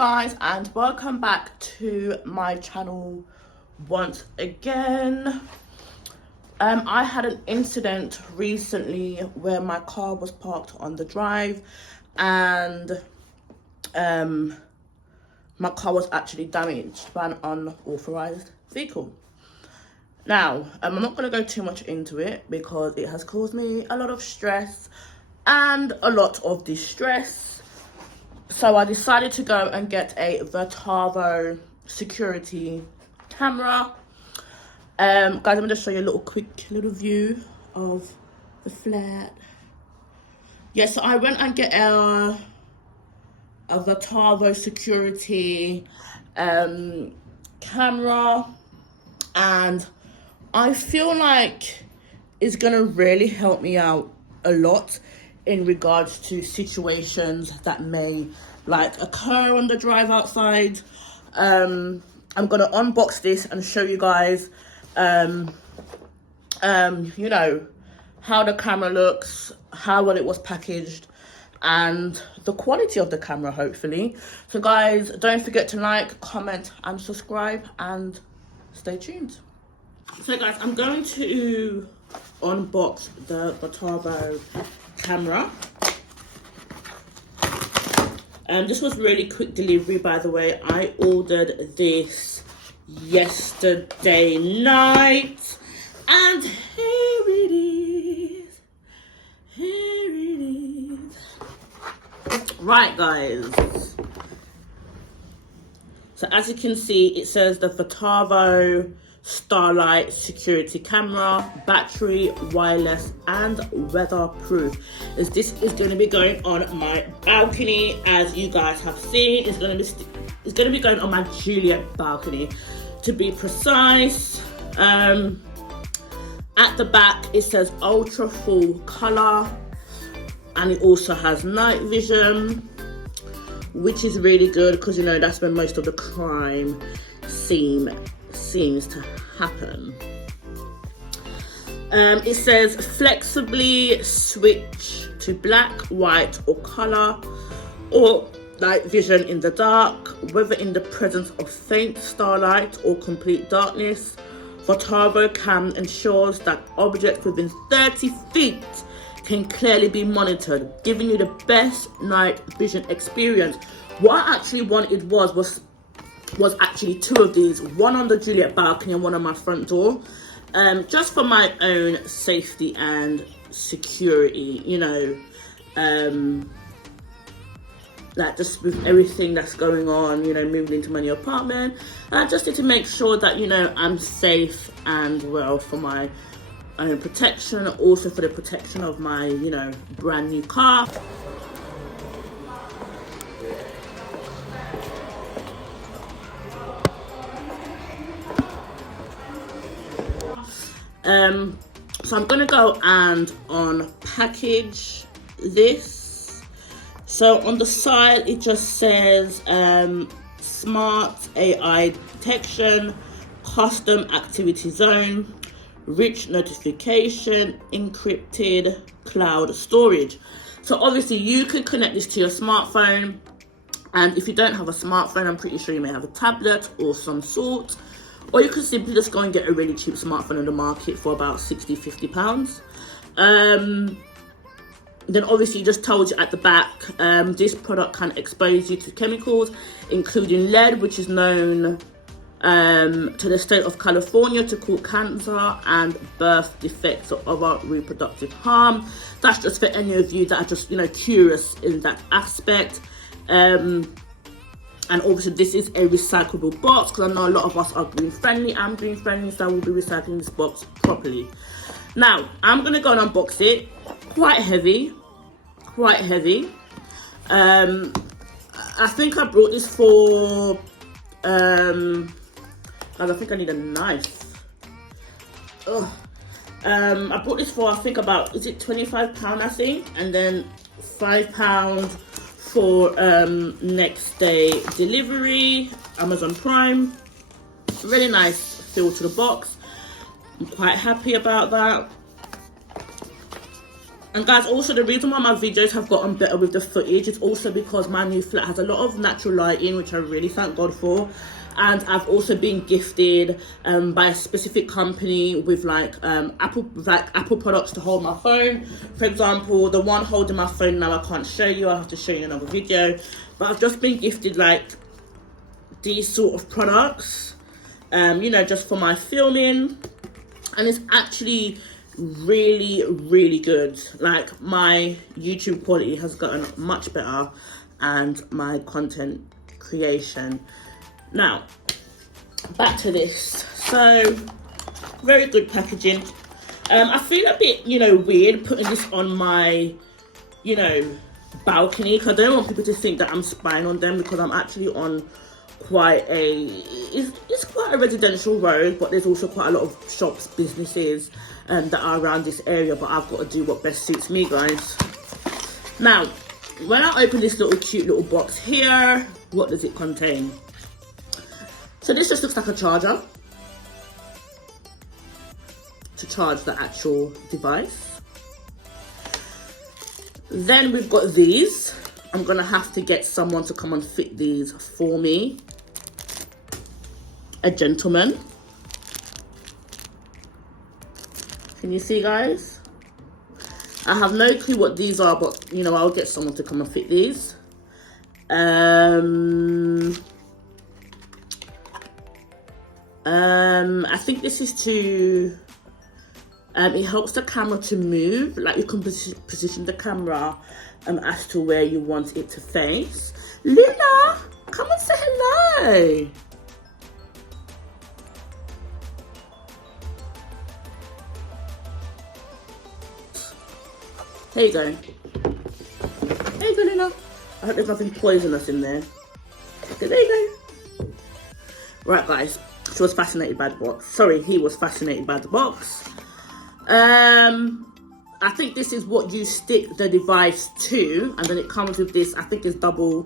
guys, and welcome back to my channel once again. I had an incident recently where my car was parked on the drive and my car was actually damaged by an unauthorized vehicle. Now, I'm not going to go too much into it because it has caused me a lot of stress and a lot of distress. So I decided to go and get a Virtavo security camera. Guys, I'm going to show you a quick little view of the flat. Yeah, so I went and get a Virtavo security camera, and I feel like it's going to really help me out a lot in regards to situations that may occur on the drive outside. I'm gonna unbox this and show you guys you know, how the camera looks, how well it was packaged, and the quality of the camera, hopefully. So guys, don't forget to like, comment and subscribe, and stay tuned. So guys, I'm going to unbox the Virtavo camera. This was really quick delivery, by the way. I ordered this yesterday night, and here it is. Here it is. Right, guys. So as you can see, it says the Virtavo Starlight security camera, battery, wireless and weatherproof. This is going to be going on my balcony, as you guys have seen. It's going to be going on my Juliet balcony, to be precise. At the back it says ultra full color, and it also has night vision, which is really good because, you know, that's where most of the crime seems to happen. It says flexibly switch to black, white or color, or night vision in the dark, whether in the presence of faint starlight or complete darkness. Virtavo Cam ensures that objects within 30 feet can clearly be monitored, giving you the best night vision experience. What I actually wanted was actually two of these, one on the Juliet balcony and one on my front door, just for my own safety and security, you know, just with everything that's going on, you know, moving into my new apartment. I just need to make sure that, you know, I'm safe and well for my own protection, also for the protection of my, you know, brand new car. So I'm gonna go and unpackage this. So on the side it just says smart AI detection, custom activity zone, rich notification, encrypted cloud storage. So obviously you can connect this to your smartphone, and if you don't have a smartphone, I'm pretty sure you may have a tablet or some sort. Or you can simply just go and get a really cheap smartphone on the market for about £60–50. Then obviously it just tells you at the back, this product can expose you to chemicals, including lead, which is known to the state of California to cause cancer and birth defects or other reproductive harm. That's just for any of you that are just, you know, curious in that aspect. And obviously this is a recyclable box, because I know a lot of us are green friendly. I'm green friendly, so I will be recycling this box properly. Now, I'm going to go and unbox it. Quite heavy. I think I brought this for, guys, I think I need a knife. I bought this for, I think about, is it £25, I think? And then £5 for next day delivery, Amazon Prime. Really nice feel to the box. I'm quite happy about that. And guys, also the reason why my videos have gotten better with the footage is also because my new flat has a lot of natural lighting, which I really thank God for. And I've also been gifted by a specific company with like Apple products to hold my phone. For example, the one holding my phone now I can't show you, I'll have to show you in another video. But I've just been gifted like these sort of products, you know, just for my filming. And it's actually really, really good. Like, my YouTube quality has gotten much better, and my content creation. Now, back to this. So, very good packaging. I feel a bit, you know, weird putting this on my, you know, balcony, because I don't want people to think that I'm spying on them, because I'm actually on quite a, it's quite a residential road, but there's also quite a lot of shops, businesses that are around this area, but I've got to do what best suits me, guys. Now, when I open this little cute little box here, what does it contain? So this just looks like a charger to charge the actual device. Then we've got these. I'm gonna have to get someone to come and fit these for me. A gentleman. Can you see, guys? I have no clue what these are, but you know, I'll get someone to come and fit these. I think this is to, it helps the camera to move, like you can position the camera as to where you want it to face. Luna, come and say hello. There you go. There you go, Luna. I hope there's nothing poisonous in there. Okay, there you go. Right, guys. She was fascinated by the box. Sorry, he was fascinated by the box. I think this is what you stick the device to, and then it comes with this, I think it's double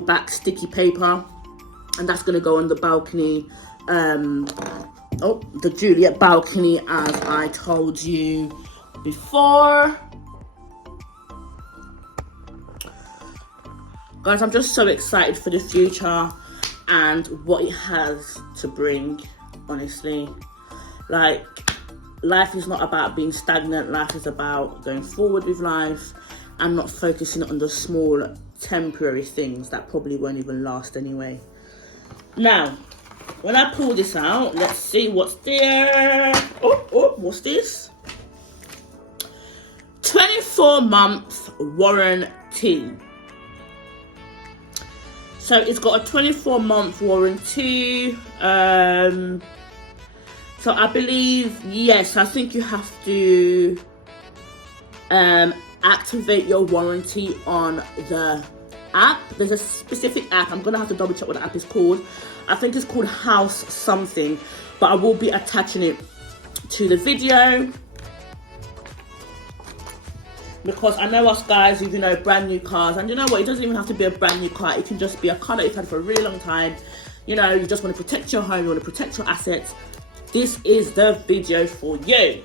back sticky paper, and that's gonna go on the balcony. The Juliet balcony, as I told you before. Guys, I'm just so excited for the future and what it has to bring, honestly. Like, life is not about being stagnant. Life is about going forward with life and not focusing on the small temporary things that probably won't even last anyway. Now, when I pull this out, let's see what's there. Oh, what's this? 24-month warranty. So it's got a 24-month warranty. So I believe, yes, I think you have to activate your warranty on the app. There's a specific app. I'm going to have to double check what the app is called. I think it's called House something, but I will be attaching it to the video. Because I know us guys with, you know, brand new cars, and you know what, it doesn't even have to be a brand new car. It can just be a car that you've had for a really long time. You know, you just want to protect your home, you want to protect your assets. This is the video for you.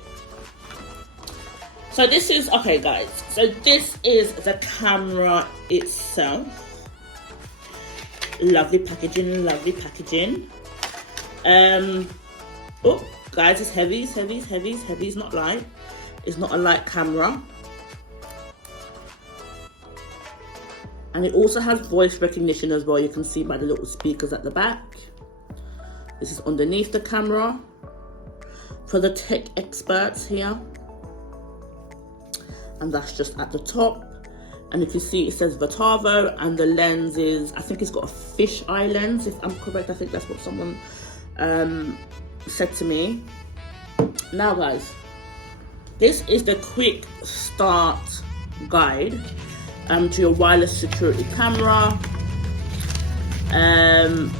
So this is, okay guys, so this is the camera itself. Lovely packaging, lovely packaging. Oh, guys, it's heavy, it's heavy, it's heavy, it's heavy, it's not light. It's not a light camera. And it also has voice recognition as well. You can see by the little speakers at the back. This is underneath the camera for the tech experts here. And that's just at the top. And you can see it says Virtavo, and the lens is, I think it's got a fisheye lens, if I'm correct. I think that's what someone said to me. Now guys, this is the quick start guide to your wireless security camera.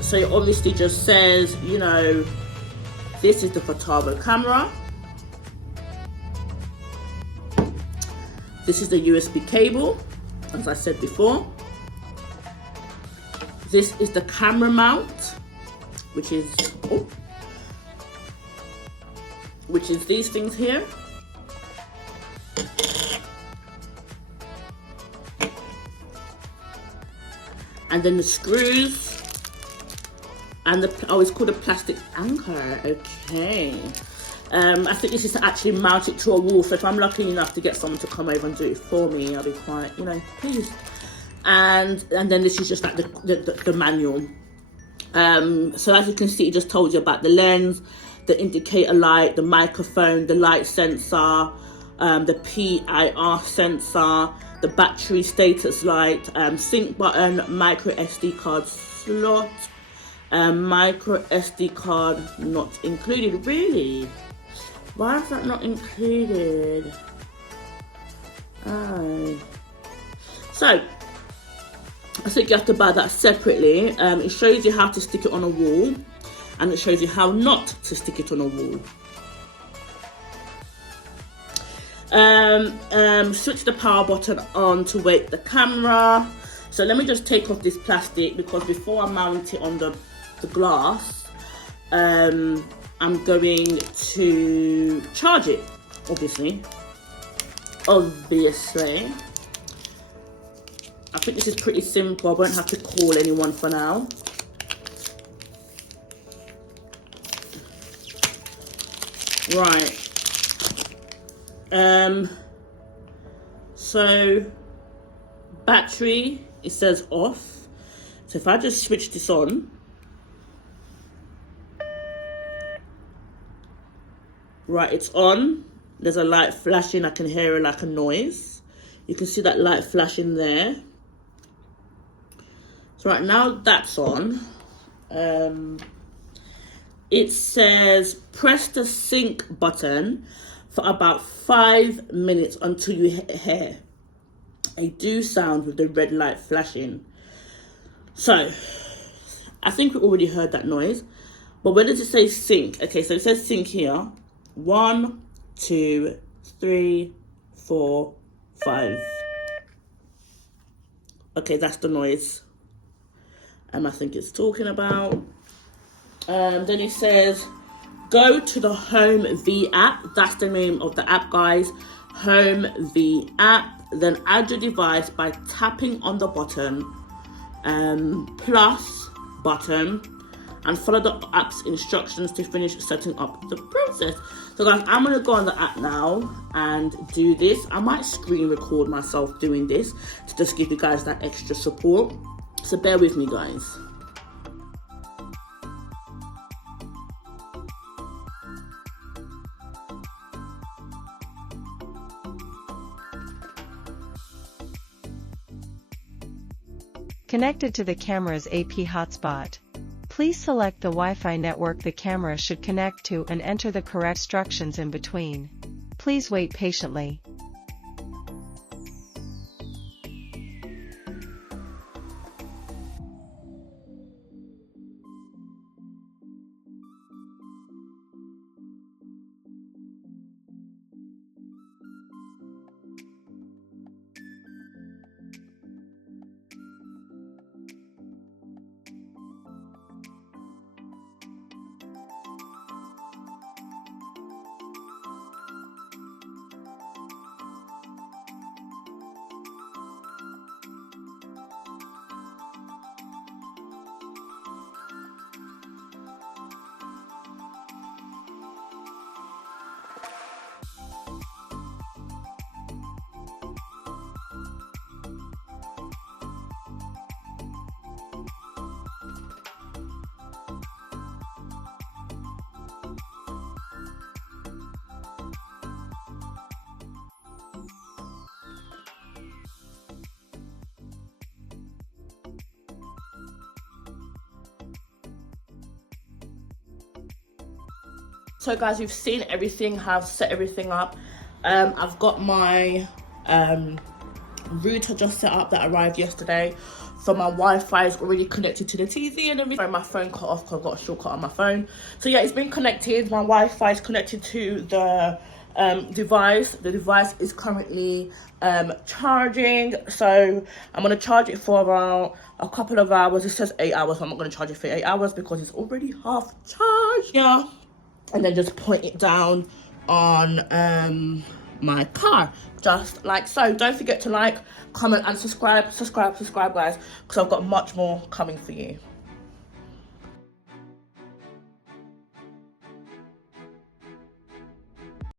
So it obviously just says, you know, this is the Virtavo camera. This is the USB cable, as I said before. This is the camera mount, which is these things here. and then the screws, and it's called a plastic anchor. Okay. I think this is to actually mount it to a wall. So if I'm lucky enough to get someone to come over and do it for me, I'll be quite, pleased. And then this is just like the manual. So as you can see, it just told you about the lens, the indicator light, the microphone, the light sensor, the PIR sensor, the battery status light, sync button, micro SD card slot, micro SD card not included. Really? Why is that not included? Oh. So I think you have to buy that separately. It shows you how to stick it on a wall, and it shows you how not to stick it on a wall. Switch the power button on to wake the camera. So let me just take off this plastic, because before I mount it on the glass, I'm going to charge it, obviously. I think this is pretty simple. I won't have to call anyone for now. Right. So battery, it says off. So if I just switch this on, right, it's on. There's a light flashing. I can hear it like a noise. You can see that light flashing there. So right now that's on. It says press the sync button for about 5 minutes until you hear a do sound with the red light flashing. So I think we already heard that noise, but where does it say sync? Okay, so it says sync here. 1, 2, 3, 4, 5. Okay, that's the noise I think it's talking about. Then it says go to the Home V app. That's the name of the app, guys. Home V app. Then add your device by tapping on the button, plus button, and follow the app's instructions to finish setting up the process. So guys, I'm gonna go on the app now and do this. I might screen record myself doing this to just give you guys that extra support. So bear with me, guys. Connected to the camera's AP hotspot. Please select the Wi-Fi network the camera should connect to and enter the correct instructions in between. Please wait patiently. So guys, you've seen everything, have set everything up. I've got my router just set up that arrived yesterday. So my Wi-Fi is already connected to the TV and everything. My phone cut off because I've got a shortcut on my phone. So yeah, it's been connected. My Wi-Fi is connected to the device. The device is currently charging. So I'm going to charge it for about a couple of hours. It says 8 hours. So I'm not going to charge it for 8 hours because it's already half charged. Yeah. And then just point it down on my car, just like so. Don't forget to like, comment and subscribe guys, because I've got much more coming for you.